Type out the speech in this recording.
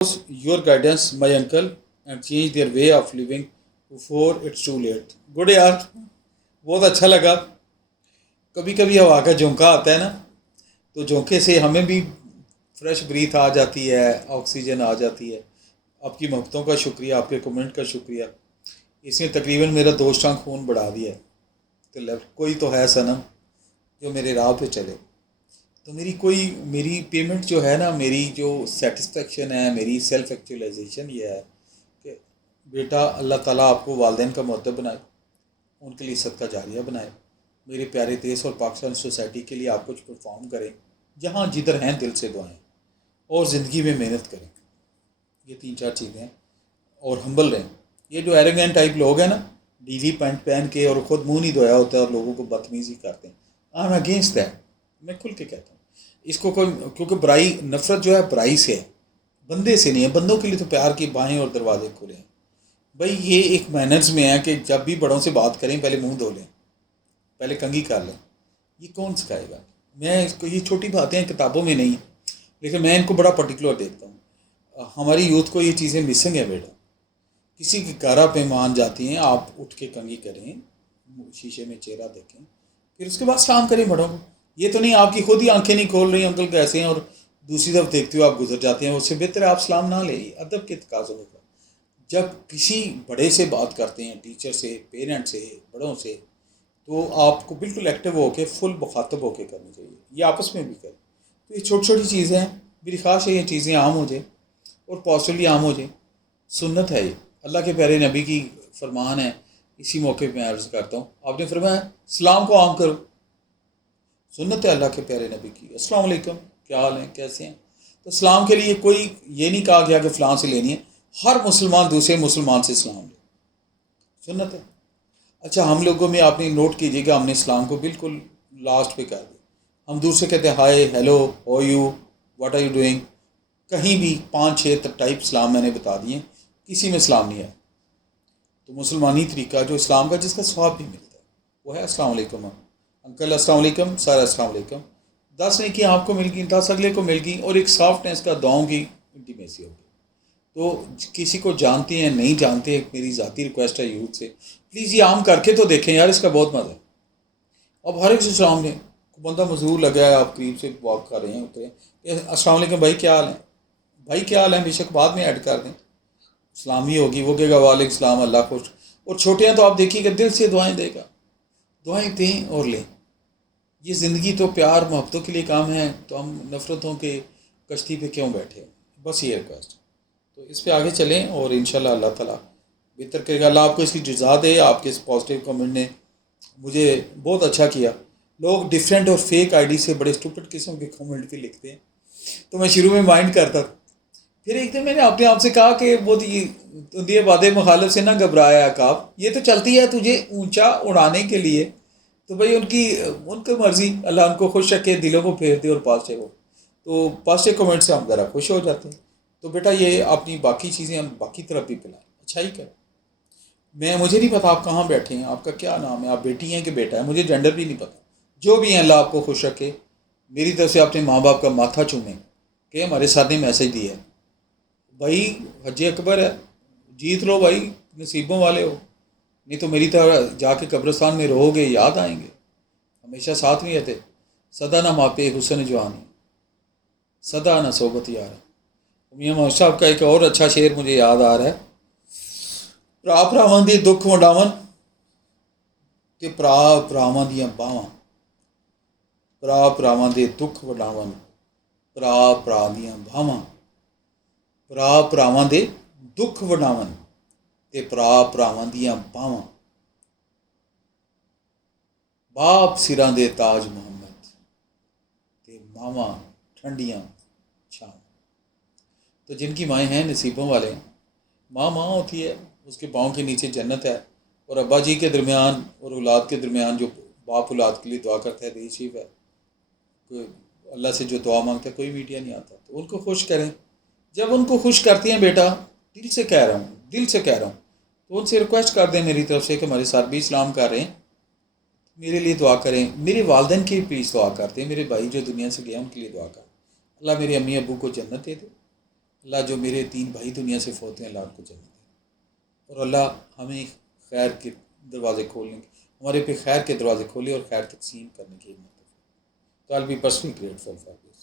your guidance, my uncle, and change their way of living before it's too late. Good यार, बहुत अच्छा लगा. कभी कभी हवा का झोंका आता है ना, तो झोंके से हमें भी फ्रेश ब्रीथ आ जाती है, ऑक्सीजन आ जाती है. आपकी मोहब्बतों का शुक्रिया, आपके कमेंट का शुक्रिया. इसने तकरीबन मेरा दोस्तां खून बढ़ा दिया है. तो कोई तो है सनम जो मेरे राह पे चले. तो मेरी पेमेंट जो है ना, मेरी जो सेटिस्फेक्शन है, मेरी सेल्फ एक्चुअलाइजेशन ये है कि बेटा अल्लाह ताला आपको वालिदैन का मुअद्दब बनाए, उनके लिए सदका जारिया बनाए, मेरे प्यारे देश और पाकिस्तान सोसाइटी के लिए आप कुछ परफॉर्म करें, जहाँ जिधर हैं दिल से दुआएं, और ज़िंदगी में मेहनत करें. ये 3-4 चीज़ें हैं. और हम्बल रहें. ये जो एरोगेंट टाइप लोग हैं ना, ढीली पैंट पहन के और ख़ुद मुंह नहीं धोया होता है और लोगों को बदतमीज़ी करते हैं, आई एम अगेंस्ट दैट. मैं खुल के कहता हूँ इसको. कोई क्योंकि बुराई, नफ़रत जो है बुराई से है, बंदे से नहीं है. बंदों के लिए तो प्यार की बाहें और दरवाजे खुले हैं. भाई ये एक मैनर्स में है कि जब भी बड़ों से बात करें पहले मुंह धो लें, पहले कंघी कर लें. ये कौन सिखाएगा? मैं इसको, ये छोटी बातें हैं, किताबों में नहीं है, लेकिन मैं इनको बड़ा पर्टिकुलर देखता हूँ. हमारी यूथ को ये चीज़ें मिसिंग है बेटा. किसी की गारा पे मान जाती हैं, आप उठ के कंघी करें, शीशे में चेहरा देखें, फिर उसके बाद सलाम करें बड़ों को. ये तो नहीं आपकी खुद ही आंखें नहीं खोल रही अंकल कैसे हैं, और दूसरी तरफ देखते हुए आप गुजर जाते हैं. उससे बेहतर आप सलाम ना लें. अदब के तकाज़ों में जब किसी बड़े से बात करते हैं, टीचर से, पेरेंट से, बड़ों से, तो आपको बिल्कुल एक्टिव होकर, फुल मुखातब होकर करनी चाहिए. ये आपस में भी करें. तो ये छोटी छोटी चीज़ें हैं. मेरी ख्वाहिश है ये चीज़ें आम हो जाए और पॉजिटिवली आम हो जाए. सुन्नत है ये, अल्लाह के प्यारे नबी की फरमान है. इसी मौके पर मैं अर्ज़ करता हूँ, आपने फरमाया सलाम को आम करो. सुन्नत है अल्लाह के प्यारे नबी की. अस्सलाम वालेकुम, क्या हाल है, कैसे हैं. तो सलाम के लिए कोई ये नहीं कहा गया कि फ़लाँ से लेनी है. हर मुसलमान दूसरे मुसलमान से सलाम ले, सुन्नत है. अच्छा, हम लोगों में आपने नोट कीजिएगा, हमने सलाम को बिल्कुल लास्ट पे कर दिया. हम दूसरे कहते हैं hi, hello, how you, what are you doing. कहीं भी 5-6 टाइप सलाम मैंने बता दिए, किसी में सलाम नहीं है. तो मुसलमानी तरीका जो इस्लाम का, जिसका सवाब भी मिलता है, वो है अस्सलाम वालेकुम अंकल, अस्सलाम वालेकुम सर, अस्सलाम वालेकुम. 10 नहीं कि आपको मिल गई, 10 अगले को मिल गई, और एक सॉफ्टनेस का दुआओं की इंटीमेसी होगी. तो किसी को जानते हैं नहीं जानते, मेरी ज़ाती रिक्वेस्ट है यूथ से, प्लीज़ ये आम करके तो देखें यार, इसका बहुत मज़ा है. अब हर एक से सलाम लें. बंदा मजदूर लगा है, आप करीब से वॉक कर रहे हैं, उतरे, अस्सलाम वालेकुम भाई क्या हाल है, भाई क्या हाल है, बेशक बाद में ऐड कर दें, सलामी होगी, वो कहेगा वालेकुम सलाम, अल्लाह खुश. और छोटे हैं तो आप देखिएगा दिल से दुआएं देगा. दुआएं दें और लें. ये ज़िंदगी तो प्यार मोहब्बतों के लिए काम है, तो हम नफ़रतों के कश्ती पे क्यों बैठे. बस ये रिक्वेस्ट. तो इस पे आगे चलें और इंशाल्लाह अल्लाह ताला बेहतर करेगा. अल्लाह आपको इसकी जज़ा दे. आपके इस पॉजिटिव कमेंट ने मुझे बहुत अच्छा किया. लोग डिफरेंट और फेक आईडी से बड़े स्टूपिड किस्म के कमेंट भी लिखते हैं, तो मैं शुरू में माइंड करता था. फिर एक दिन मैंने अपने आप से कहा कि वो दिए वादे मुखालिफ से ना घबराया काब, ये तो चलती है तुझे ऊंचा उड़ाने के लिए. तो भाई उनकी मर्ज़ी, अल्लाह उनको खुश रखे, दिलों को फेर दे और पॉजिटिव हो. तो पॉजिटिव कमेंट से हम ज़रा खुश हो जाते हैं. तो बेटा ये अपनी बाकी चीज़ें हम बाकी तरफ भी पिलाएं, अच्छा ही करें. मुझे नहीं पता आप कहाँ बैठे हैं, आपका क्या नाम है, आप बेटी हैं कि बेटा है, मुझे जेंडर भी नहीं पता. जो भी हैं अल्लाह आपको खुश रखे. मेरी तरफ से अपने माँ बाप का माथा चूमें कि हमारे साथ ने मैसेज दिया है. भाई हज अकबर है, जीत लो भाई, नसीबों वाले हो. नहीं तो मेरी तरह जाके कब्रिस्तान में रहोगे, याद आएंगे, हमेशा साथ नहीं रहते. सदा ना मापे हुसन जवानी, सदा ना सोबत यार. मियां मोहम्मद साहब का एक और अच्छा शेर मुझे याद आ रहा है. भरा भरावां दे दुख वंडावन ते भरा भरावां दियां बावां, भरा भरावां दे दुख वंडावन, भरा भरा दियां बावां, भरा भरावां दे दुख वंडावन ते भरा भरावां दियां बावां, बाप सिरां दे ताज मोहम्मद ते मावां ठंडियां छां. तो जिनकी माएँ हैं नसीबों वाले, माँ माँ होती है, उसके पाँव के नीचे जन्नत है. और अब्बा जी के दरमियान और औलाद के दरमियान जो बाप औलाद के लिए दुआ करता है, शरीफ है. अल्लाह से जो दुआ मांगता है, कोई मीडिया नहीं आता. तो उनको खुश करें. जब उनको खुश करती हैं बेटा, दिल से कह रहा हूँ, दिल से कह रहा हूँ, तो उनसे रिक्वेस्ट कर दें मेरी तरफ से कि हमारे साथ भी इस्लाम कर रहे हैं, मेरे लिए दुआ करें. मेरे वालदैन की प्लीज़ दुआ करते हैं. मेरे भाई जो दुनिया से गए उनके लिए दुआ करें. अल्लाह मेरे अम्मी अबू को जन्नत दे दे, اللہ جو میرے 3 بھائی دنیا سے فوت ہیں اللہ ان کو جنت دے، اور اللہ ہمیں خیر کے دروازے کھولنے ہمارے پہ خیر کے دروازے کھولے اور خیر تقسیم کرنے کی ہمت دے۔ تو I'll be personally grateful for this.